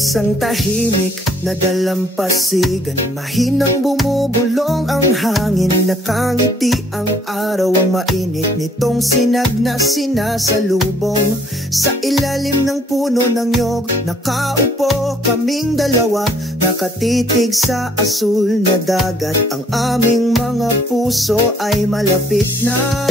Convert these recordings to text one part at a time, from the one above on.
Isang tahimik na dalampasigan, mahinang bumubulong ang hangin. Nakangiti ang araw, ang mainit nitong sinag na sinasalubong. Sa ilalim ng puno ng nyog, nakaupo kaming dalawa, nakatitig sa asul na dagat. Ang aming mga puso ay malapit na.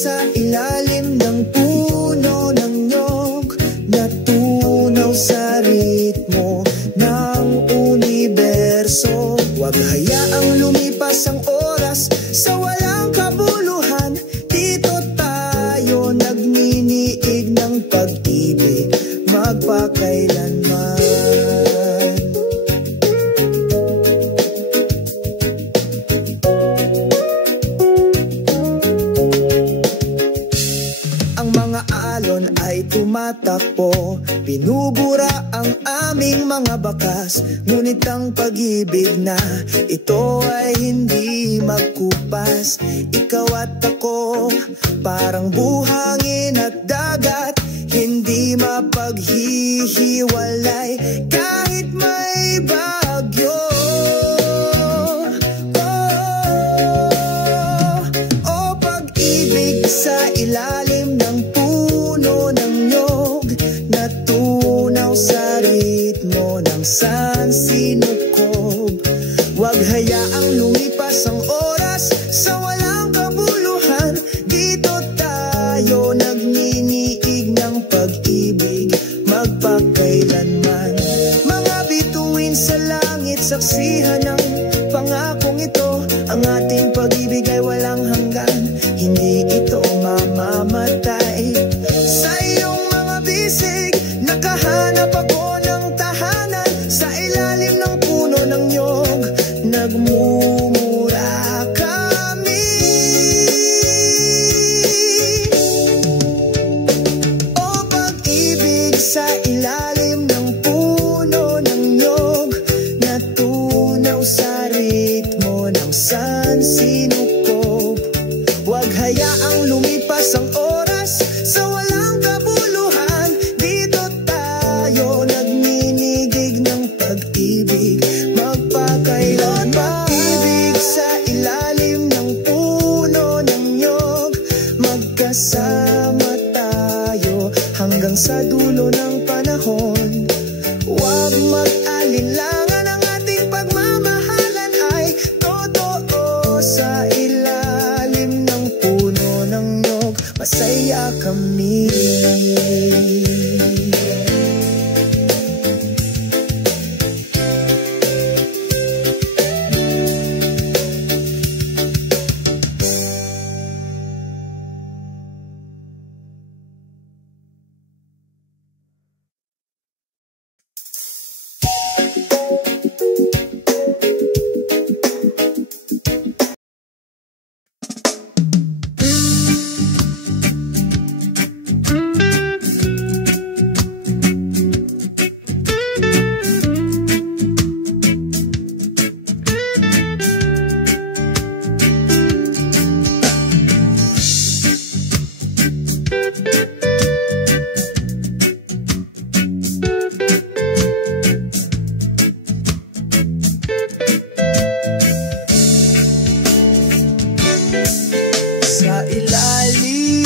Sa ilalim ng puno ng nyog, natunaw sa ritmo ng universo. Huwag hayaang lumipas ang oras sa walang kabuluhan. Dito tayo nagniniig ng pag-ibig magpakailanman. Tumatakbo, binubura ang aming mga bakas. Ngunit ang pag-ibig na ito ay hindi magkupas. Ikaw at ako, parang buhangin at dagat, hindi mapaghihiwalay kahit may bagyo. Oh, pag-ibig sa ilalim ng puno ng nyog, natunaw sa ritmo ng sansinukob. Huwag hayaang lumipas ang oras sa walang kabuluhan. Dito tayo nagniniig ng pag-ibig magpakailanman. Mga bituin sa langit, saksihan ng pangakong ito. Ang ating pag-ibig ay walang hanggan, hindi ito mamamatay. Sa iyong mga bisig, nakahanap ako ng tahanan. Sa ilalim ng puno ng nyog, nagmumura kami. O pag-ibig sa ilalim ng puno ng nyog, natunaw sa ritmo ng sansinukob. Huwag hayaang lumipas ang oras sa walang kabuluhan. Dito tayo nagninigig ng pag-ibig magpakailanman. Pag-ibig sa ilalim ng puno ng nyog, magkasama tayo hanggang sa dulo ng panahon. Huwag mag-alinlangan, ang ating pagmamahalan ay totoo. Sa ilalim ng puno ng nyog, masaya kami. Sa ilalim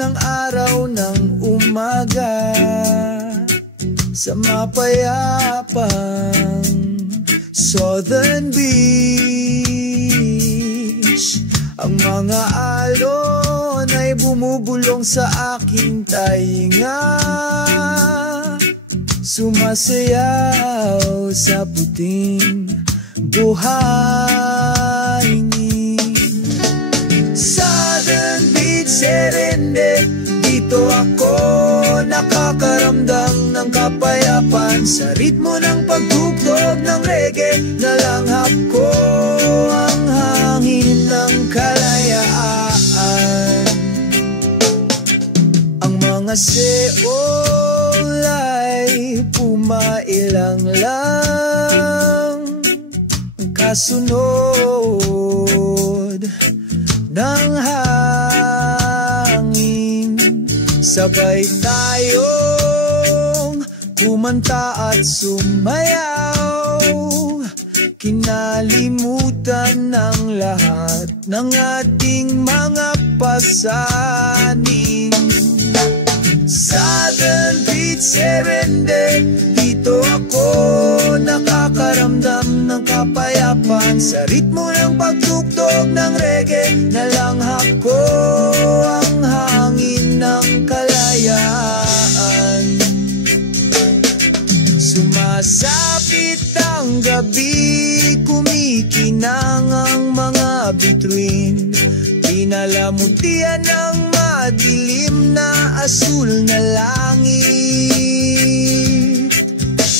ng araw ng umaga, sa mapayapang Southern Beach, ang mga alon ay bumubulong sa aking tainga, sumasayaw sa puting buhangin. Southern Beach, Serende, dito ako nakakaramdam ng kapayapaan. Sa ritmo ng pagtugtog ng reggae, nalanghap ko ang hangin ng kalayaan. Ang mga seol ay pumailang lang, kasunod ng hangin. Sabay tayong kumanta at sumayaw, kinalimutan ng lahat ng ating mga pasanin. Southern Beach Serendip, dito ako nakakaramdam ng kapayapaan. Sa ritmo ng pagtugtog ng reggae, nalanghap ko ang hangin ng kalayaan. Sumasapit ang gabi, kumikinang ang mga bituin, pinalamutian ng madilim na asul na langit.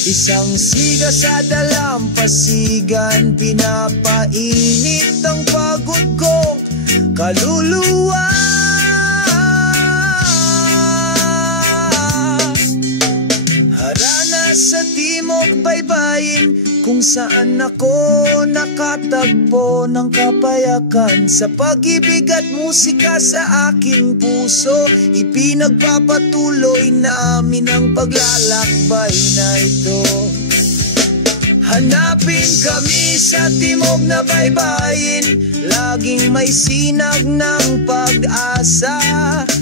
Isang siga sa dalampasigan, pinapainit ang pagod kong kaluluwa. Harana sa timog baybayin, kung saan ako nakatagpo ng kapayakan. Sa pag-ibig at musika sa aking puso, ipinagpapatuloy namin ang paglalakbay na ito. Hanapin kami sa timog na baybayin, laging may sinag ng pag-asa.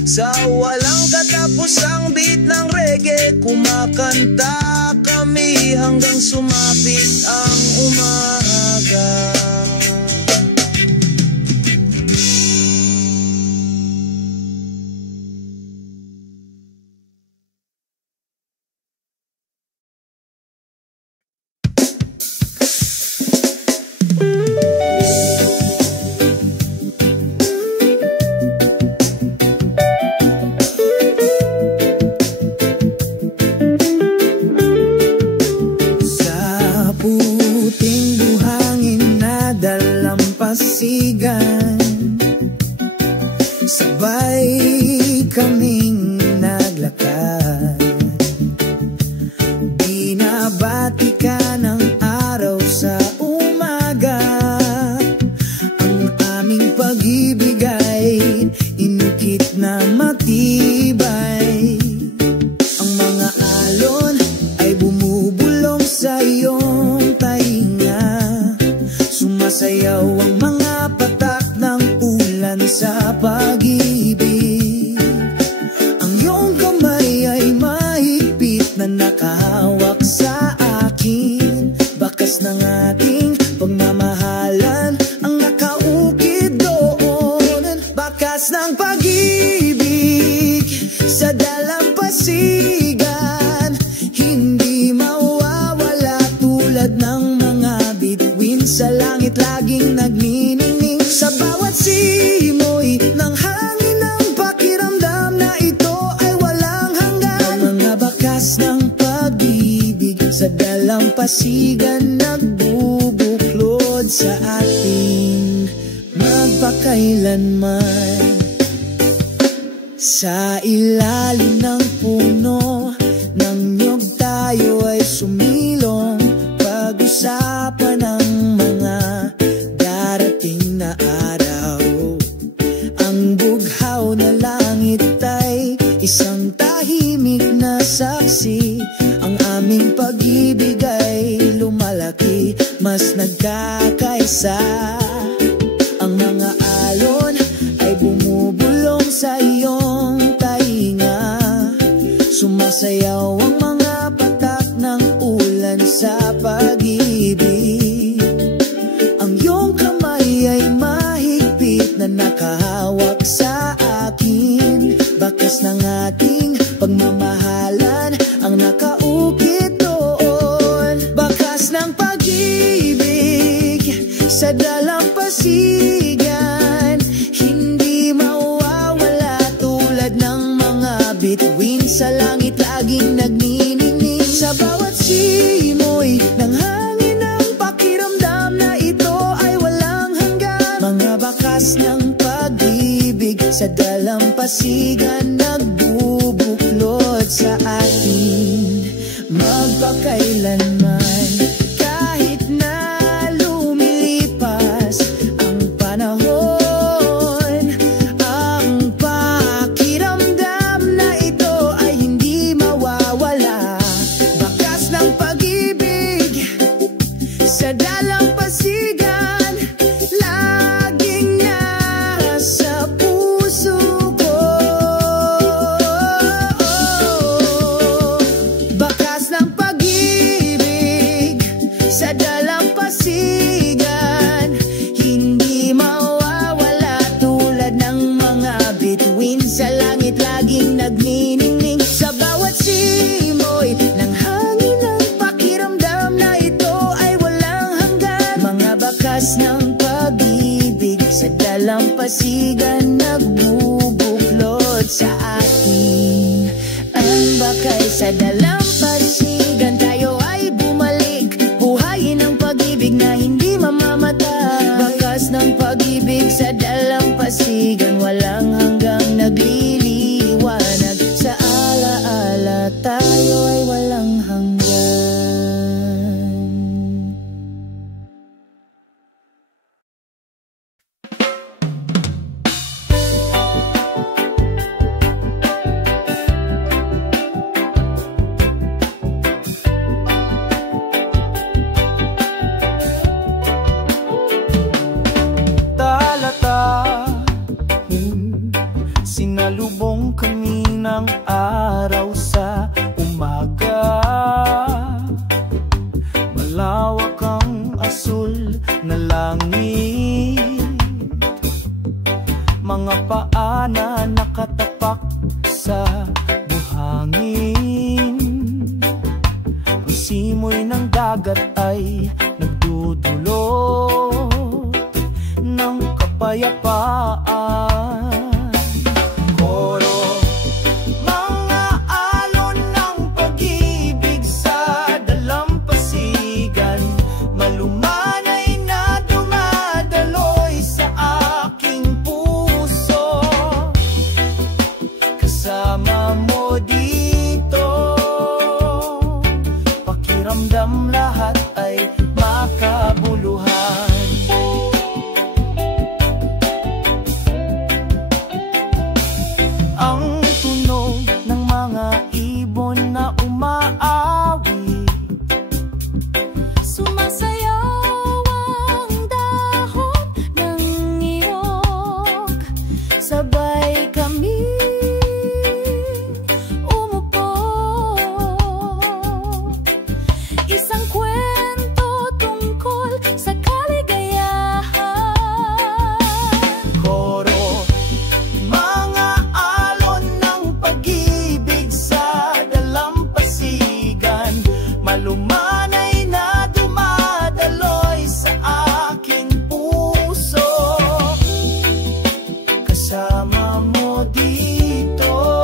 Sa walang katapusang beat ng reggae, kumakanta kami hanggang sumapit ang umaga. Sabay kaming naglakad, binabati ka ng araw sa umaga. Ang aming pag-ibig ay inukit na matibay. Ang mga alon ay bumubulong sa iyong tainga, sumasayaw ang mga patak ng ulan sa pag-ibig. Ang iyong kamay ay mahigpit na nakahawak sa akin, bakas ng ating pagmamahalan ang nakaukit doon. Bakas ng pag-ibig sa dalampasigan, hindi mawawala tulad ng mga bituin sa langit laging nagniningning. Sa bawat simoy ng hangin ng pakiramdam na ito ay walang hanggan. Ang mga bakas ng pag-ibig sa dalampasigan nagbubuklod sa ating magpakailanman. Sa ilalim ng puno ng niyog tayo ay sumilong, pag-usapan ng mga darating na araw. Ang bughaw na langit ay isang tahimik na saksi. Ang aming pag-ibig ay lumalaki, mas nagkakaisa. Ang mga alon ay bumubulong sa iyong tainga, sumasayaw ang mga patak ng ulan sa pag-ibig. Ang iyong kamay ay mahigpit na nakahawak sa akin, bakas ng ating pagmamahalan ang nakaukit doon. Bakas ng pag-ibig sa dalampasigan, hindi mawawala tulad ng mga bituin sa langit laging nagniningning. Sa bawat simoy ng hangin ng pakiramdam na ito ay walang hanggan. Mga bakas ng pag-ibig sa dalampasigan nagbubuklod sa atin magpakailanman. Kahit na lumilipas ang panahon, ang pakiramdam na ito dalampasigan nagbubuklod sa atin. Ang bakay sa dalampasigan, tayo ay bumalik, buhayin ang pag-ibig na hindi mamamatay. Bakas ng pag-ibig sa dalampasigan, walang hanggang nagliliwanag. Sa alaala tayo ay walang hanggan. Sinalubong kami ng araw sa umaga. Malawak ang asul na langit, mga paa na nakatapak sa buhangin. Ang simoy ng dagat ay nagdudulot ng kapayapaan. Lahat ay makabuluhan. Ang tunog ng mga ibon na umaawit, sumasayaw ang dahon ng niyog, sabay kami umupo. Isang kwento tungkol sa kaligayahan. Koro, mga alon ng pag-ibig sa dalampasigan, malumanay na dumadaloy sa aking puso. Kasama mo dito,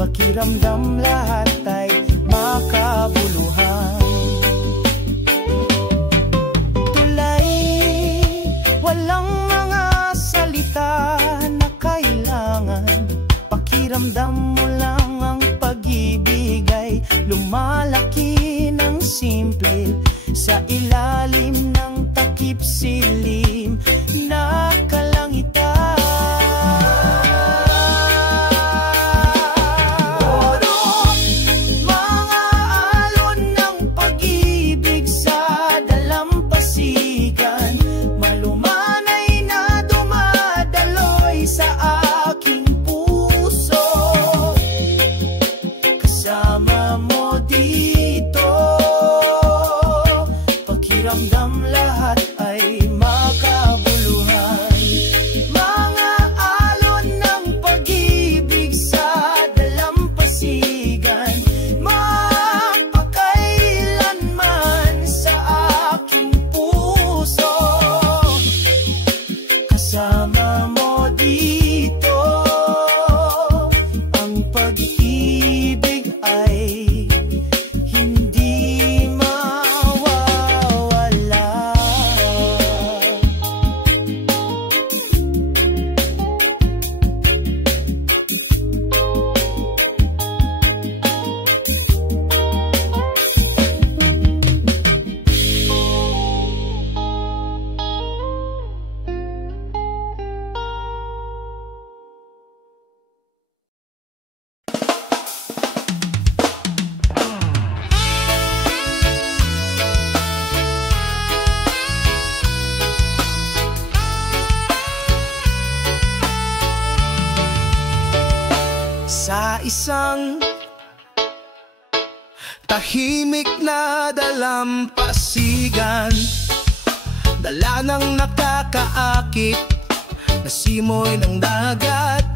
pakiramdam lahat ay makabuluhan. Tulay, walang mga salita na kailangan. Pakiramdam mo lang ang pag-ibig ay lumalaki ng simple sa ilalim ng takip silim na kalangitan. Pakiramdam lahat ay makabuluhan. Mga alon ng pag-ibig sa dalampasigan, mapakailanman sa aking puso. Kasama mo dito, ang pag-ibig ay hindi mawawala. Sa isang tahimik na dalampasigan, dala ng nakakaakit na simoy ng dagat.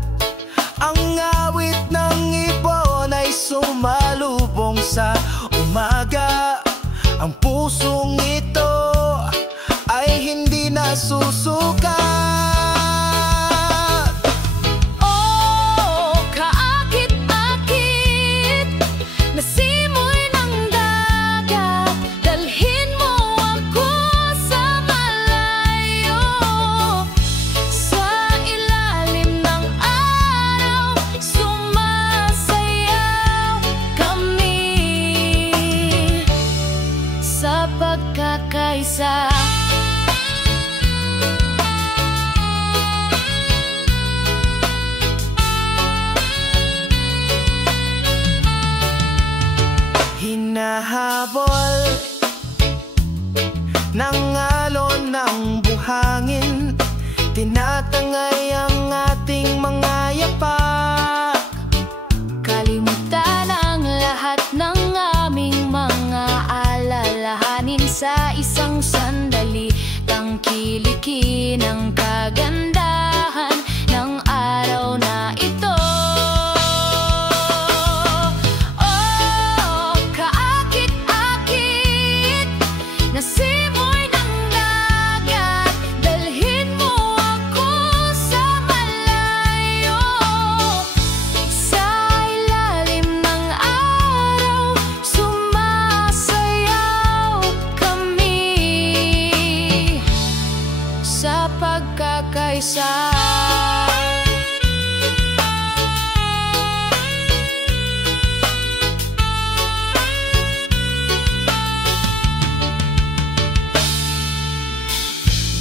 Ang awit ng ibon ay sumalubong sa umaga. Ang pusong ito ay hindi nasusuka. pagkakaisa. Hinahabol ng alon ng buhangin, tinatangay ang ating mga yapak. Kalimutan ang lahat ng aming mga alalahanin sa isang sandali. Tangkilikin ang kagandahan ng araw na ito. Oh, kaakit-akit na simoy ng dagat, dalhin mo ako sa malayo. Sa ilalim ng araw, sumasayaw kami sa pagkakaisa.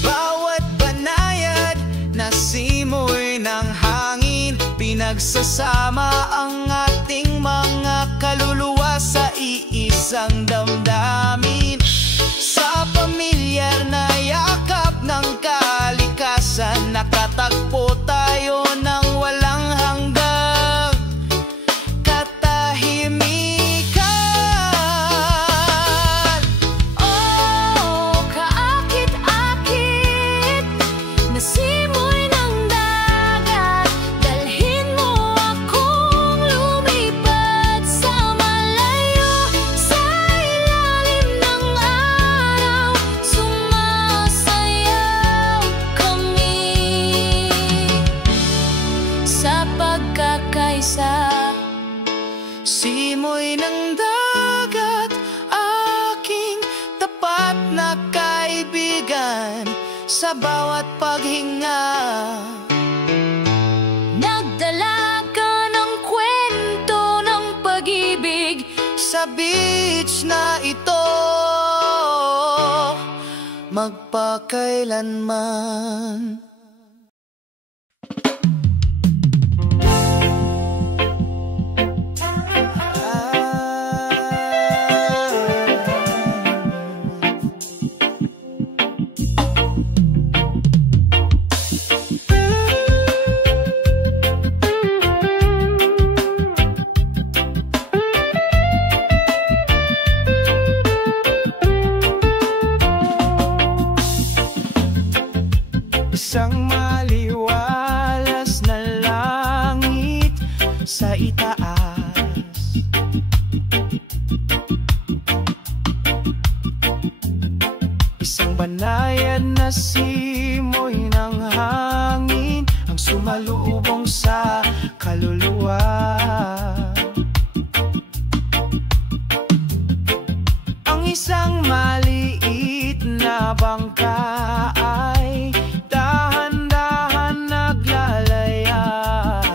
Bawat banayad na simoy ng hangin, pinagsasama ang ating mga kaluluwa sa iisang damdamin. Sa pamilyar na yakap ng kalikasan, nakatagpo tayo ng walang hanggang katahimikan. Oh, kaakit-akit na simoy ng dagat, dalhin mo akong lumipad sa malayo. Sa ilalim ng araw, sumasayaw kami sa pagkakaisa. Simoy ng dagat, aking tapat na kaibigan, sa bawat paghinga. Nagdala ka ng kwento ng pag-ibig Sa beach na ito, magpakailanman. Isang maliwalas na langit sa itaas, isang banayad na simoy ng hangin ang sumalubong sa kaluluwa. Ang isang maliit na bangka ay dahan-dahan naglalayag,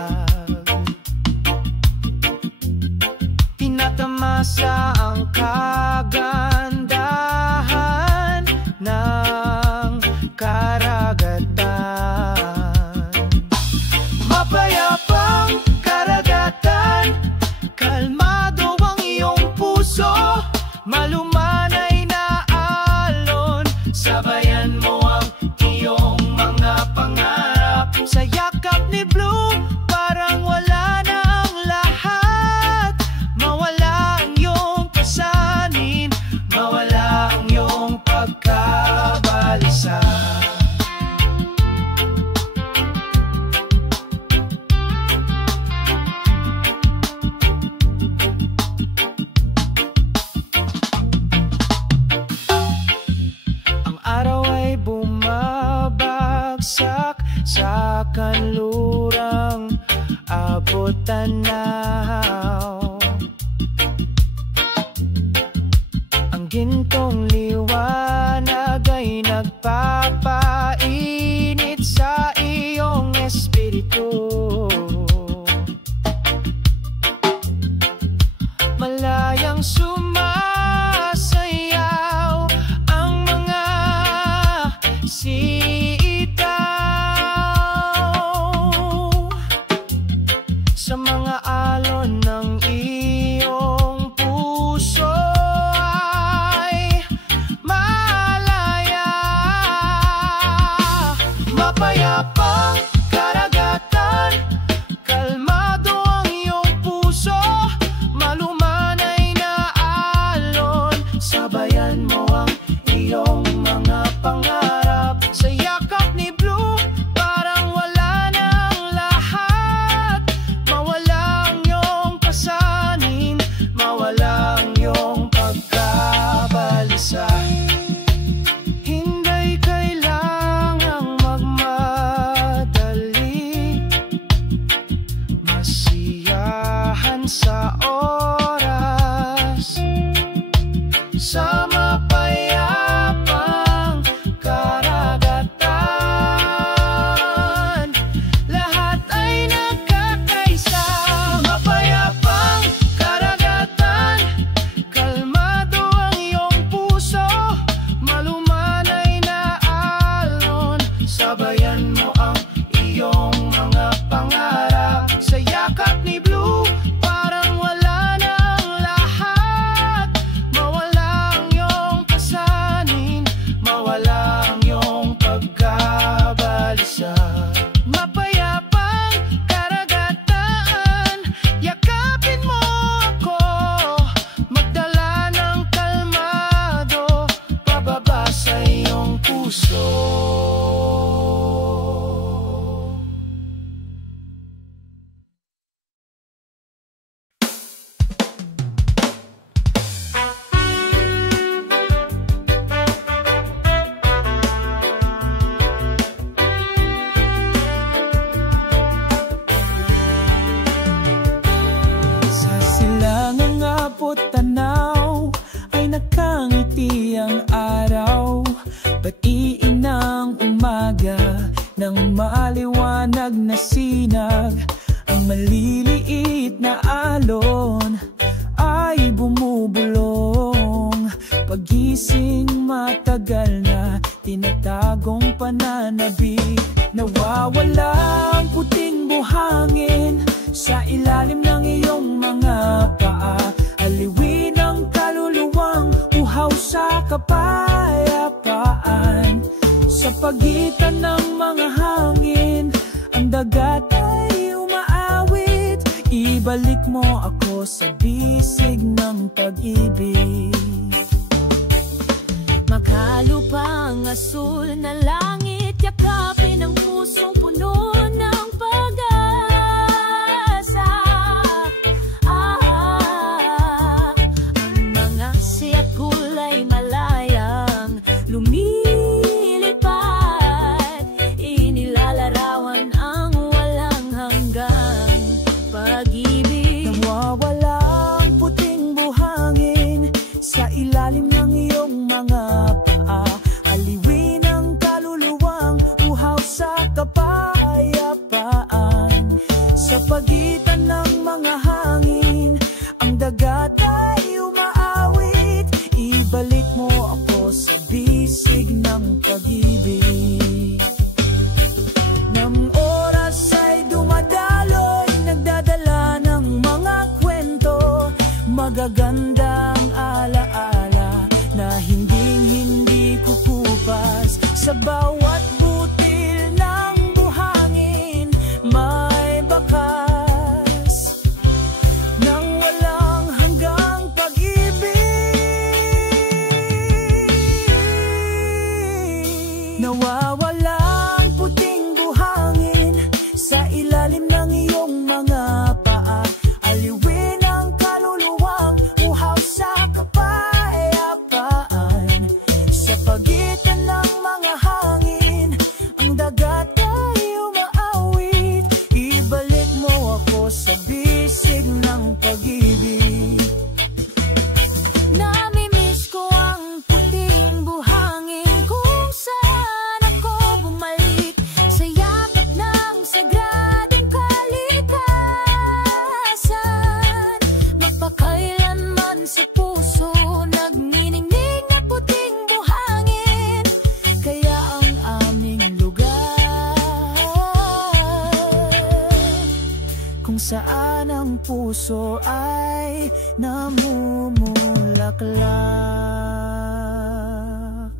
tinatamasa ang kagandahan ng karagatan. Mapayapang karagatan, kalmado ang iyong puso, malumanay na alon, sabayan mo ang iyong mga pangarap. Sa yakap ni Blue, parang wala na ang lahat. Mawala ang iyong pasanin, mawala ang iyong pagkabalisa. Ang araw ay bumabagsak sa kanlurang abot tanaw. Ang gintong liwanag ay nagpapainit sa iyong espiritu. Malayang sumasayaw ang mga sabayan mo ang iyong mga pangarap. Sa yakap ni Blue, parang wala nang lahat. Mawala ang iyong pasanin, mawala ang iyong pagkabalisa. Hindi kailangang magmadali, masiyahan sa oras, sa mapayapang karagatan. Lahat ay nagkakaisa. Mapayapang karagatan, kalmado ang iyong puso, malumanay na alon. Sabayan mo ang iyong mga pangarap. Sa yakap ni Blue, parang wala nang lahat. Mawala ang iyong pasanin, mawala ang iyong pagkabalisa. Mapayapang karagatan, yakapin mo ako, magdala ng kalmado, pababa sa iyong puso. Sa silangang abot tanaw ay nakangiti ang araw. Batiin ng umaga ng maliwanag na sinag. Ang maliliit na alon ay bumubulong. Pagising matagal na tinatagong pananabik. Nawawala ang puting buhangin sa ilalim ng iyong mga paa. Aliwin ang kaluluwang uhaw sa kapayapaan. Sa pagitan ng mga hangin, ang dagat ay umaawit. Ibalik mo ako sa bisig ng pag-ibig. Makalupang asul na langit, yakapin ang pusong puno ng pag-asa. Ang mga siyak kulay malayang lumilipad, inilalarawan ang walang hanggang pag-ibig. Nawawala ang puting buhangin sa ilalim ng iyong mga paa. Aliwin ang kaluluwang uhaw sa kapayapaan. Sa pagitan ng mga hangin, ang dagat ay umaawit. Ibalik mo ako sa bisig ng pag-ibig. Nang oras ay dumadaloy, nagdadala ng mga kwento, magagandang alaala na hinding-hindi kukupas. Sa bawat butil ng buhangin may bakas ng walang hanggang pag-ibig. Nawawala ang puting buhangin sa ilalim ng iyong mga paa. Aliwin ang kaluluwang uhaw sa kapayapaan. Sa pagitan ng mga hangin, ang dagat ay umaawit. Ibalik mo ako sa bisig ng pag-ibig. Namimiss ko ang puting buhangin kung saan ako bumalik sa yakap ng sagradong kalikasan. Magpakailanman sa puso nagniningning na puting buhangin, kaya ang aming lugar Kung saan ang puso ay namumulaklak.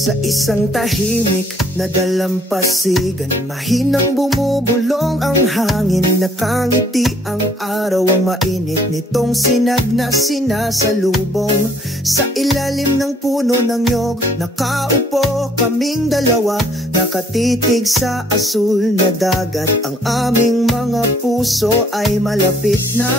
Sa isang tahimik na dalampasigan, mahinang bumubulong ang hangin. Nakangiti ang araw, ang mainit nitong sinag na sinasalubong. Sa ilalim ng puno ng nyog, nakaupo kaming dalawa, nakatitig sa asul na dagat. Ang aming mga puso ay malapit na.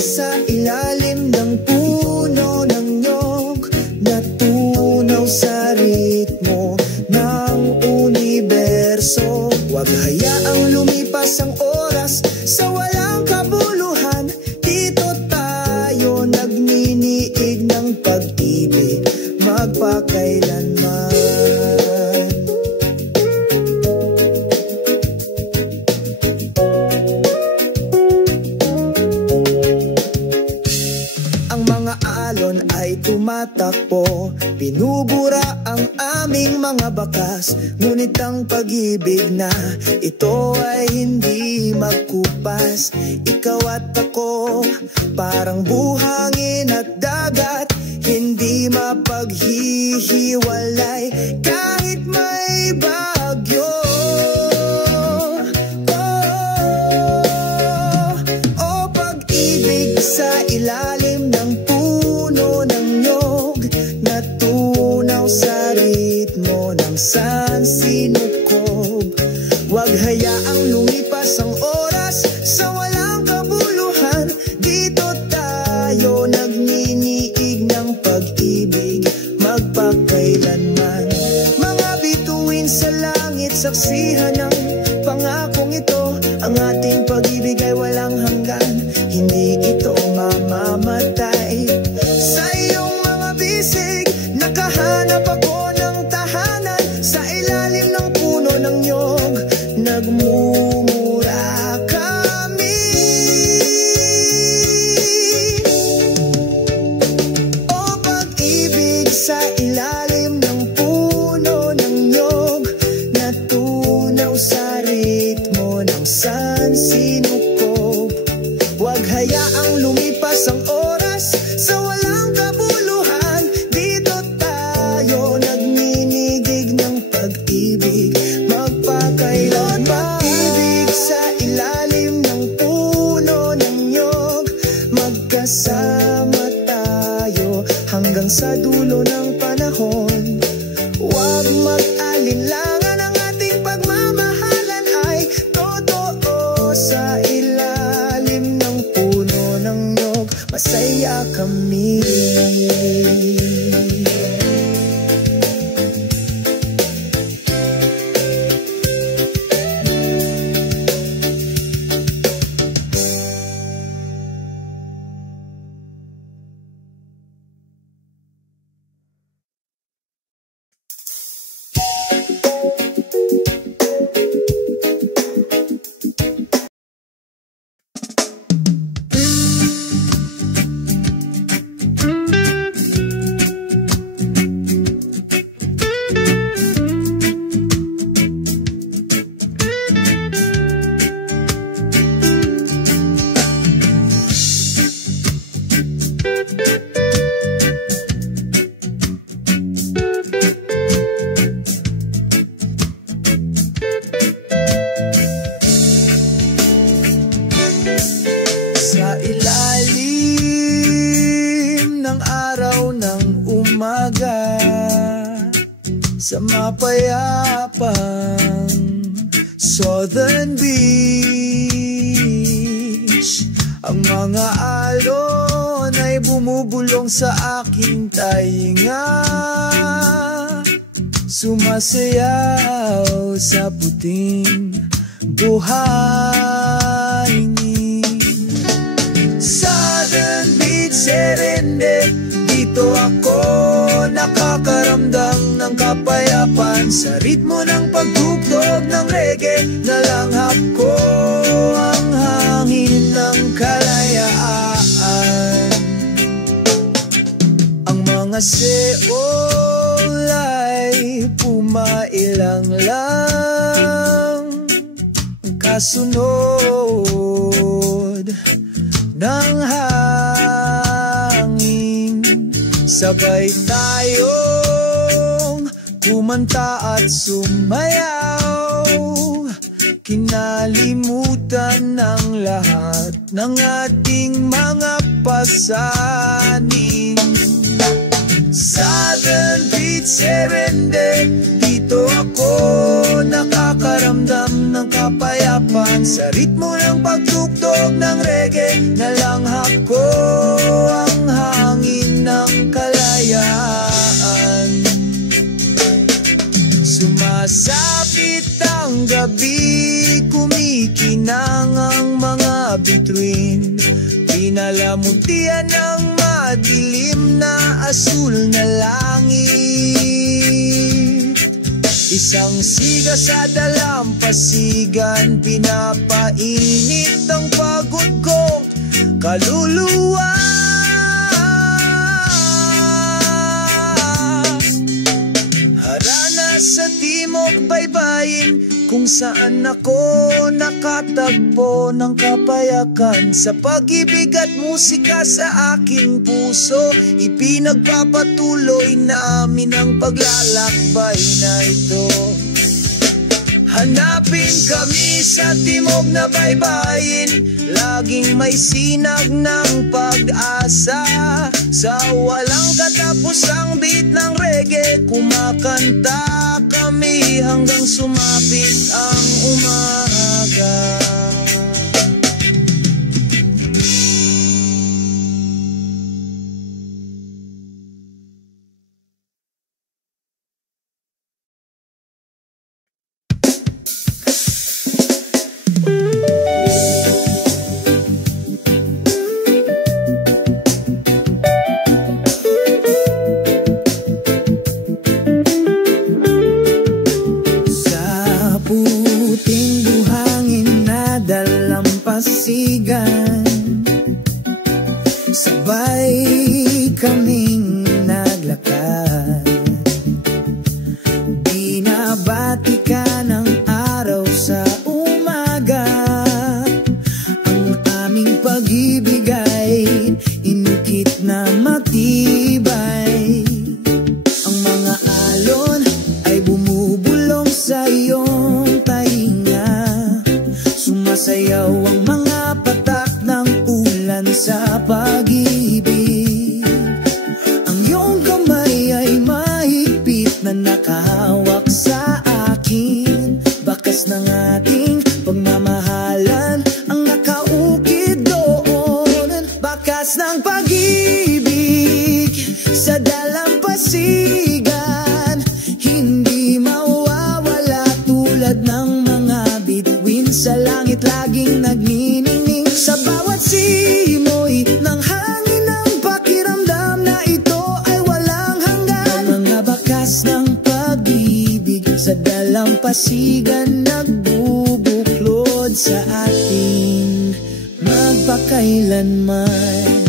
Sa ilalim ng puno ng nyog, natunaw sa ritmo ng universo. Huwag hayaang lumipas ang oras sa walang kabuluhan. Dito tayo nagniniig ng pag-ibig magpakailanman. Tumatakbo, binubura ang aming mga bakas. Ngunit ang pag-ibig na ito ay hindi magkupas. Ikaw at ako, parang buhangin at dagat, hindi mapaghihiwalay kahit may bagyo. Oh, pag-ibig sa ilalim ng puno ng nyog, natunaw sa ritmo ng sansinukob. Huwag hayaang lumipas ang oras sa walang kabuluhan. Dito tayo nagniniig ng pag-ibig magpakailanman. Mga bituin sa langit, saksihan ng pangakong ito. Ang ating pag-ibig ay walang hanggan, hindi ito mamamatay. Sa iyong mga bisig, nakahanap ako ng tahanan. Sa ilalim ng puno ng nyog, nagmumura kami. O pag-ibig sa ilalim ng puno ng nyog, natunaw sa ritmo ng sansinukob. Huwag hayaang lumipas ang oras sa walang kabuluhan. Dito tayo nagninigig ng pag-ibig magpakailanman. Pag-ibig sa ilalim ng puno ng nyog, magkasama tayo hanggang sa dulo ng panahon. Huwag mag-alinlangan, ang ating pagmamahalan ay totoo. Sa ilalim ng puno ng nyog, masaya kami. Sa ilalim ng araw ng umaga, sa mapayapang southern beach, ang mga alon ay bumubulong sa aking tainga, sumasayaw sa puting buhangin. Southern Beach Serendip, dito ako nakakaramdam ng kapayapaan. Sa ritmo ng pagtugtog ng reggae, nalanghap ko ang hangin ng kalayaan. Ang mga seol ay pumailang lang, kasunod ng hangin. Sabay tayong kumanta at sumayaw, kinalimutan ng lahat ng ating mga pasanin. Southern Beach Serendip, dito ako nakakaramdam ng kapayapaan. Sa ritmo ng pagtugtog ng reggae, nalanghap ko ang hangin ng kalayaan. Sumasapit ang gabi, kumikinang ang mga bituin, pinalamutian ng madilim na asul na langit. Isang siga sa dalampasigan, pinapainit ang pagod kong kaluluwa. Harana sa timog baybayin, kung saan ako nakatagpo ng kapayakan. Sa pag-ibig at musika sa aking puso, ipinagpapatuloy namin ang paglalakbay na ito. Hanapin kami sa timog na baybayin, laging may sinag ng pag-asa. Sa walang katapusang beat ng reggae, kumakanta kami hanggang sumapit ang umaga. Sabay kaming naglakad, binabati ka ng araw sa umaga. Ang aming pag-ibig ay inukit na matibay. Ang mga alon ay bumubulong sa iyong tainga, sumasayaw ang mga patak ng ulan sa pag-ibig. Ang iyong kamay ay mahigpit na nakahawak sa akin, bakas ng ating pagmamahalan ang nakaukit doon. Bakas ng pag-ibig sa dalampasigan, hindi mawawala tulad ng mga bituin sa langit laging nagniningning. Sa bawat simoy ng hangin ng pakiramdam na ito ay walang hanggan. Mga bakas ng pag-ibig sa dalampasigan, nagbubuklod sa atin magpakailanman.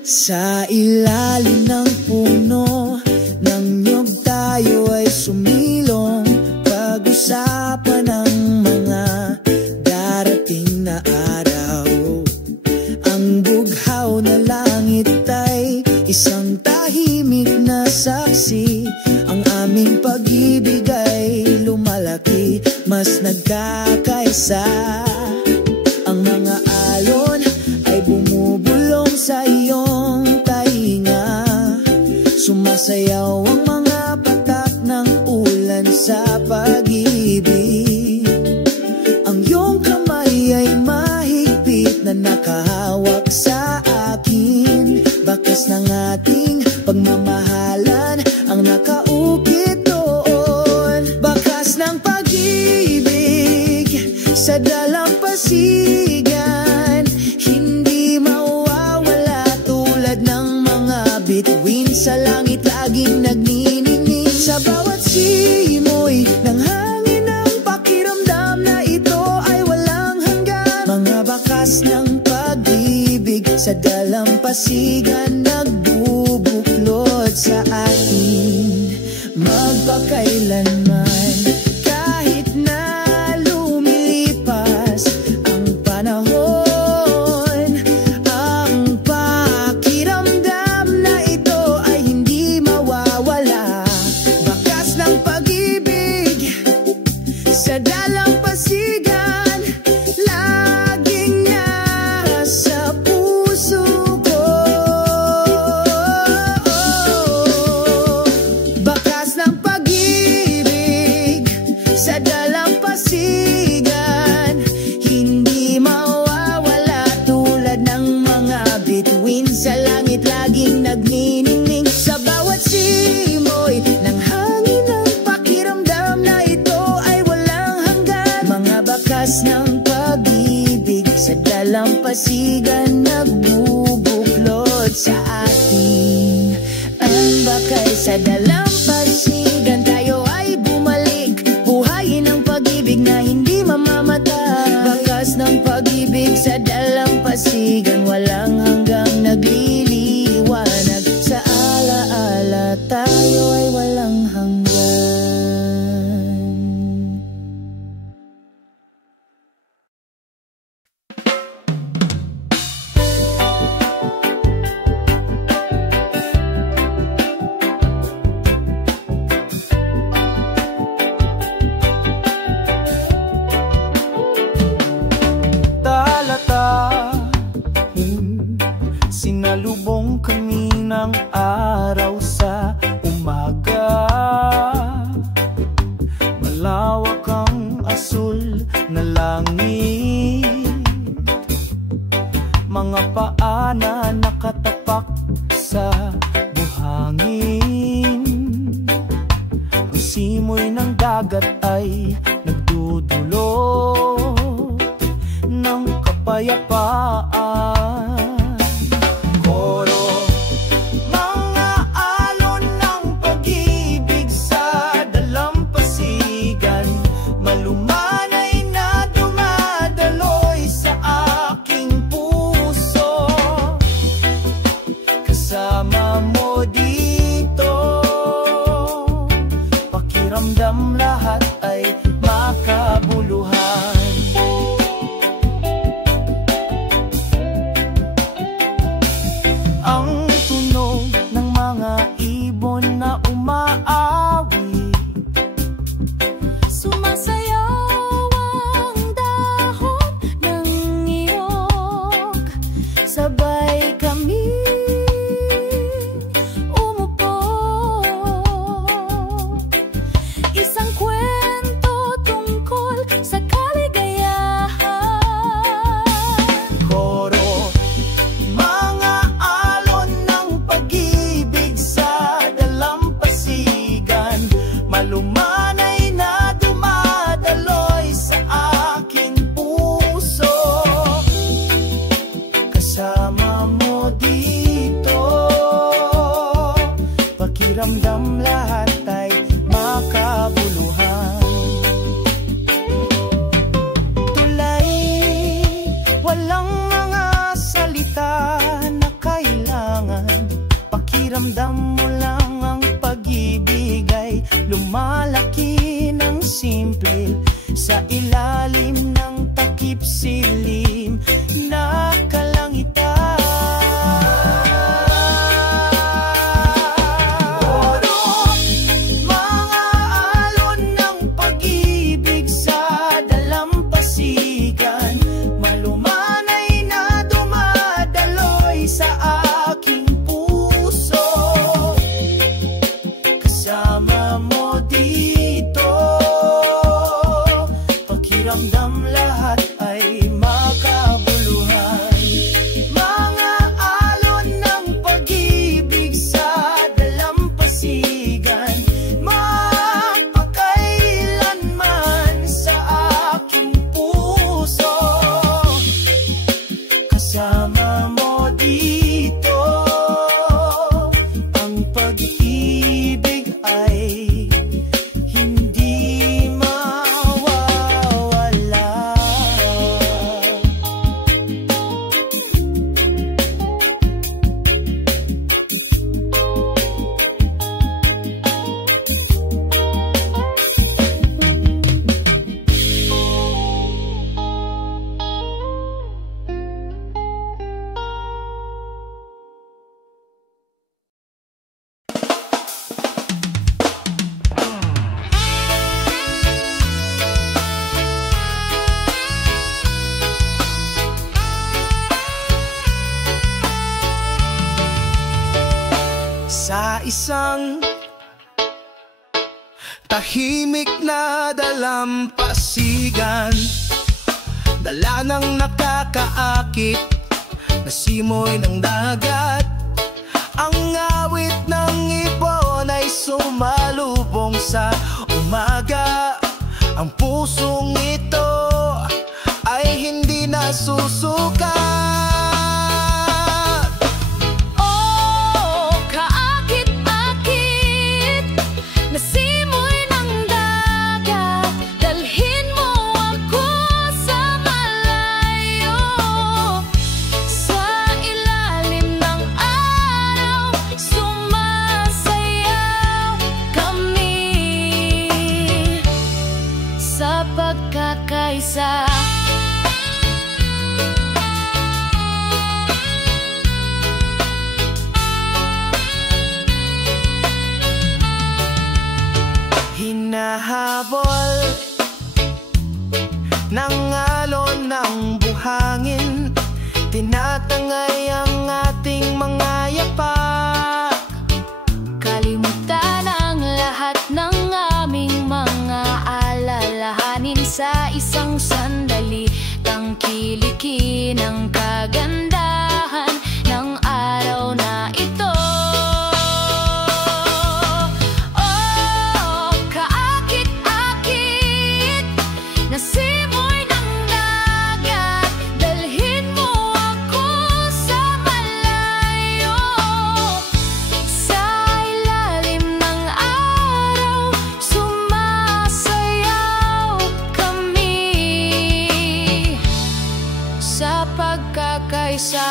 Sa ilalim ng puno ng nyog tayo ay sumilong, pag-usapan ng mga darating na araw. Ang bughaw na langit ay isang tahimik na saksi. Ang aming pag-ibig ay lumalaki, mas nagkakaisa. Ang mga alon ay bumubulong sa iyong tainga, sumasayaw ang mga patak ng ulan sa pag-ibig. Ang iyong kamay ay mahigpit na nakahawak sa akin, bakas ng ating pagmamahalan ang nakaukit doon. Bakas ng pag-ibig sa dalampasigan, hindi mawawala tulad ng mga bituin sa langit laging nagniningning. Sa bawat simoy ng hangin ng pakiramdam na ito ay walang hanggan. Mga bakas ng pag-ibig sa dalampasigan, nagbubuklod sa atin magpakailanman. Kahit na lumilipas ang panahon, ang pakiramdam na ito laging nagniningning sa bawat simoy ng hangin ng pakiramdam na ito ay walang hanggan. Mga bakas ng pag-ibig sa dalampasigan nagbubuklod sa atin. Ang bakal sa dalampasigan, tayo ay bumalik, buhayin ang pag-ibig na hindi mamamatay. Bakas ng pag-ibig sa dalampasigan, walang hanggang nagliliwanag. Sa alaala, tayo ay walang hanggan. Sinalubong kami ng araw sa umaga. Malawak ang asul na langit, mga paa na nakatapak sa buhangin. Ang simoy ng dagat ay nagdudulot ng kapayapaan. Lahat ay makabuluhan. Ang tunog ng mga ibon na umaawit, sumasayaw ang dahon ng niyog, sabay kami umupo. Isang kwento tungkol sa kaligayahan. Koro, mga alon ng pag-ibig sa dalampasigan, malumanay na dumadaloy sa aking puso. Kasama mo dito, pakiramdam lahat ay makabuluhan. Tulay, walang mga salita na kailangan. Pakiramdam mo lang ang pag-ibig ay lumalaki ng simple sa ilalim ng takip silim na kalangitan. Lahat ay makabuluhan. Mga alon ng pag-ibig sa dalampasigan, magpakailanman sa aking puso. Kasama mo dito, ang pag-ibig ay sa isang tahimik na dalampasigan, dala ng nakakaakit na simoy ng dagat sa umaga. Ang pusong ito ay hindi nasusukat. Oh, kaakit-akit na simoy ng dagat, dalhin mo ako sa malayo. Sa ilalim ng araw, sumasayaw kami sa pagkakaisa. Hinahabol ng alon ng buhangin, tinatangay ang ating mga yapak. Kalimutan ang lahat ng aming mga alalahanin sa isang sandali. Tangkilikin ang kagandahan ng araw na ito. Oh, kaakit-akit na simoy ng dagat, dalhin mo ako sa malayo. Sa ilalim ng araw, sumasayaw kami sa pagkakaisa.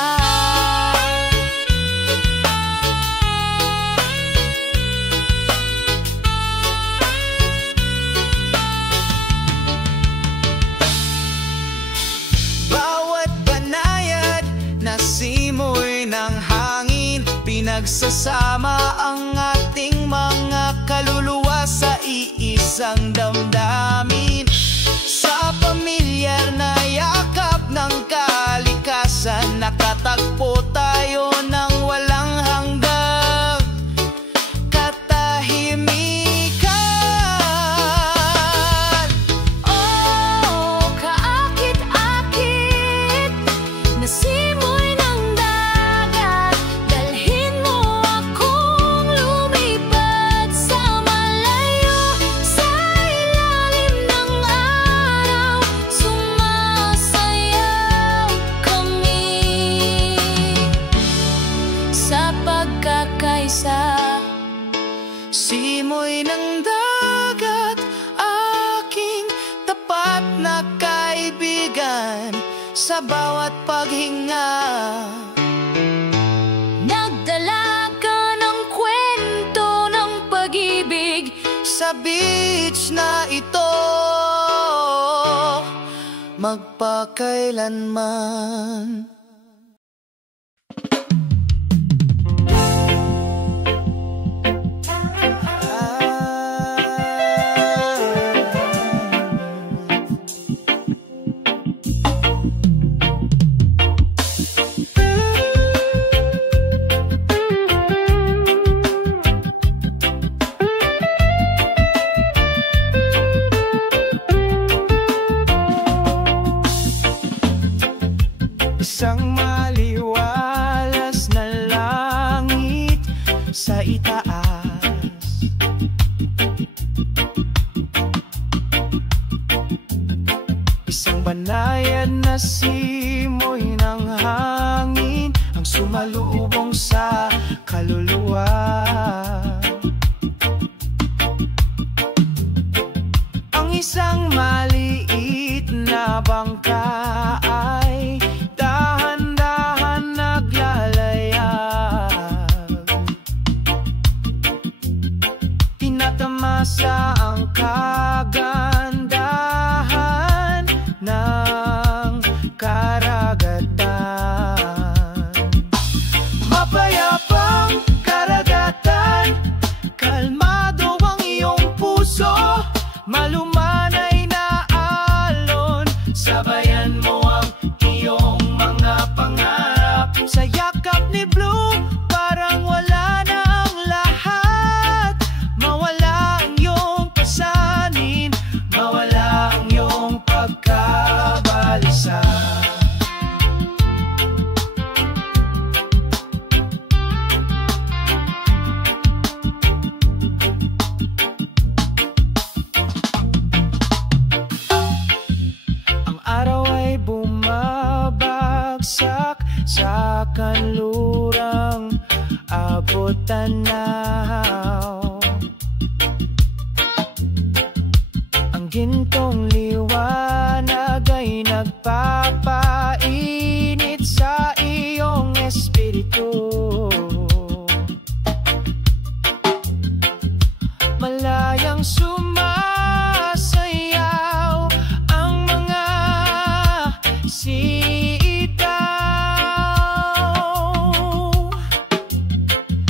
Bawat banayad na simoy ng hangin, pinagsasama ang ating mga kaluluwa sa iisang damdamin. Sa pamilyar na yakap ng kalikasan, nakatagpo tayo ng walang hanggang katahimikan. Oh, kaakit-akit na simoy ng dagat, dalhin mo akong lumipad sa malayo. Sa ilalim ng araw, sumasayaw kami sa pagkakaisa. Simoy ng dagat, aking tapat na kaibigan, sa bawat paghinga. Nagdala ka ng kwento ng pag-ibig Sa beach na ito, magpakailanman. Isang maliwalas na langit sa itaas, isang banayad na simoy ng hangin ang sumalubong sa kaluluwa. Ang isang maliit na bangka ay dahan-dahan naglalayag, tinatamasa ang kagandahan ng karagatan. Mapayapang karagatan, kalmado ang iyong puso, malumanay na alon, sabayan mo ang iyong mga pangarap. Sa yakap ni Blue, parang wala na ang lahat, mawala ang iyong pasal. tanaw. Ang gintong liwanag ay nagpapainit sa iyong espiritu. Malayang sumasayaw ang mga sitaw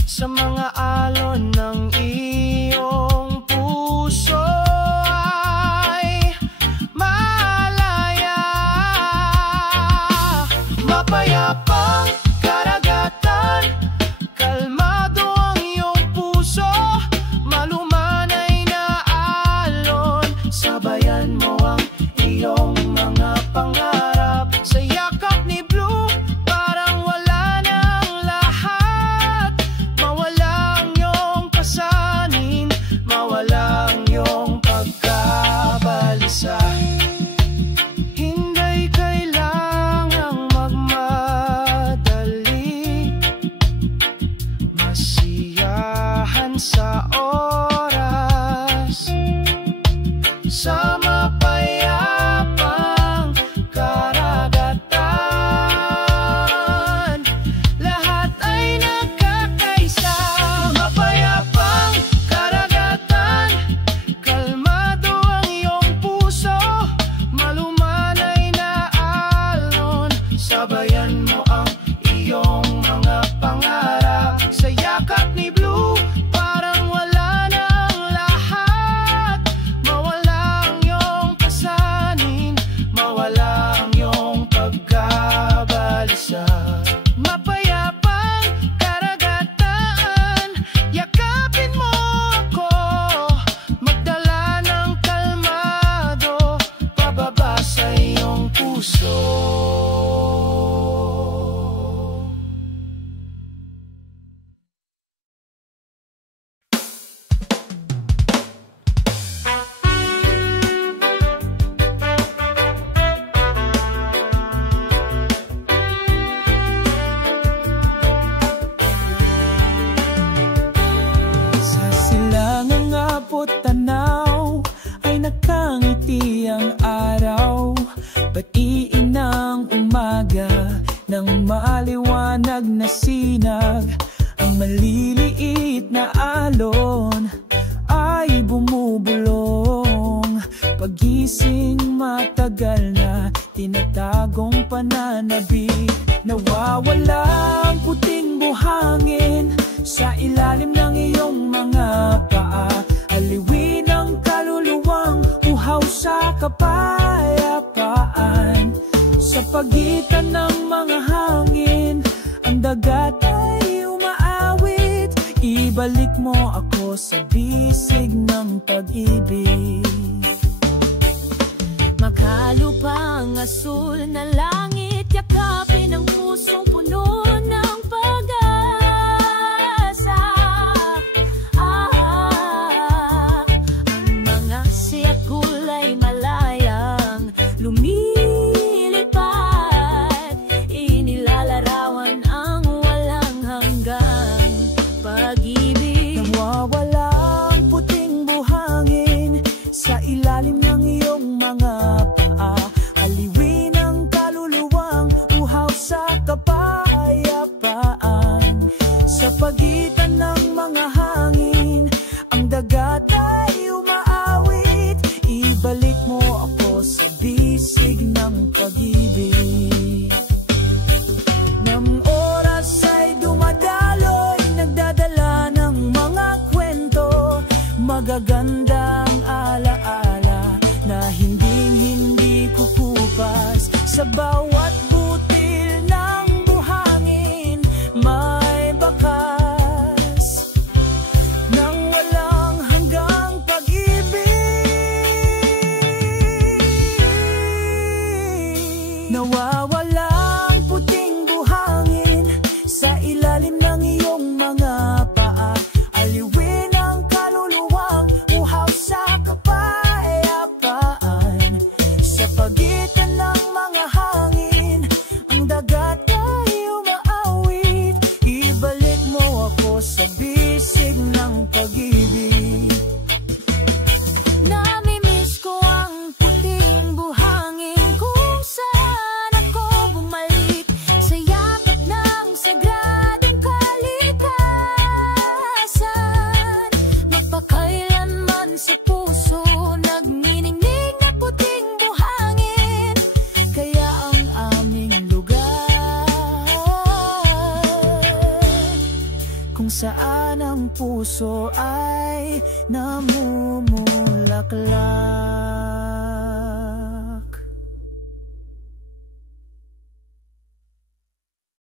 sa mga alon ng iyong puso ay malaya. Mapayapang karagatan, kalmado ang iyong puso, malumanay na alon, sabayan mo ang iyong mga pangarap. Sa yakap ni Blue, parang wala nang lahat. Mawala ang iyong pasanin, mawala ang iyong pagkabalisa. Hindi kailangang magmadali, masiyahan sa oras, sa mapayapang karagatan. Lahat ay nagkakaisa. Mapayapang karagatan, kalmado ang iyong puso, malumanay na alon, sabayan mo ang iyong mga pangarap. Sa yakap ni Blue, parang wala nang lahat. Mawala ang iyong pasanin, mawala ang iyong pagkabalisa. Mapayapang karagatan, yakapin mo ako, magdala ng kalmado, pababa sa iyong puso. Sa silangang abot tanaw ay nakangiti ang araw. Batiin ng umaga ng maliwanag na sinag. Ang maliliit na alon ay bumubulong. Pagising matagal na tinatagong pananabik. Nawawala ang puting buhangin sa ilalim ng iyong mga paa. Aliwin ang kaluluwang uhaw sa kapayapaan. Sa pagitan ng mga hangin, ang dagat ay umaawit. Ibalik mo ako sa bisig ng pag-ibig. Makalupang asul na langit, yakapin ang pusong puno ng pag-asa. Ang mga siyak kulay malayang lumilipad, inilalarawan ang walang hanggang pag-ibig. Nawawala ang puting buhangin sa ilalim ng iyong mga paa. Aliwin ang kaluluwang uhaw sa kapayapaan. Sa pagitan ng mga hangin, ang dagat ay umaawit. Ibalik mo ako sa bisig ng pag-ibig. Ng oras ay dumadaloy, nagdadala ng mga kwento, magagandang alaala na hinding-hindi kukupas. Sa bawat butil ng buhangin may bakas ng walang hanggang pag-ibig. Nawawala ang puting buhangin sa ilalim ng iyong mga paa. Aliwin ang kaluluwang uhaw sa kapayapaan. Sa pagitan ng mga hangin, sa bisig ng pag-ibig. Namimiss ko ang puting buhangin kung saan ako bumalik sa yakap ng sagradong kalikasan. Magpakailanman sa puso nagniningning na puting buhangin, kaya ang aming lugar kung saan ang puso ay namumulaklak.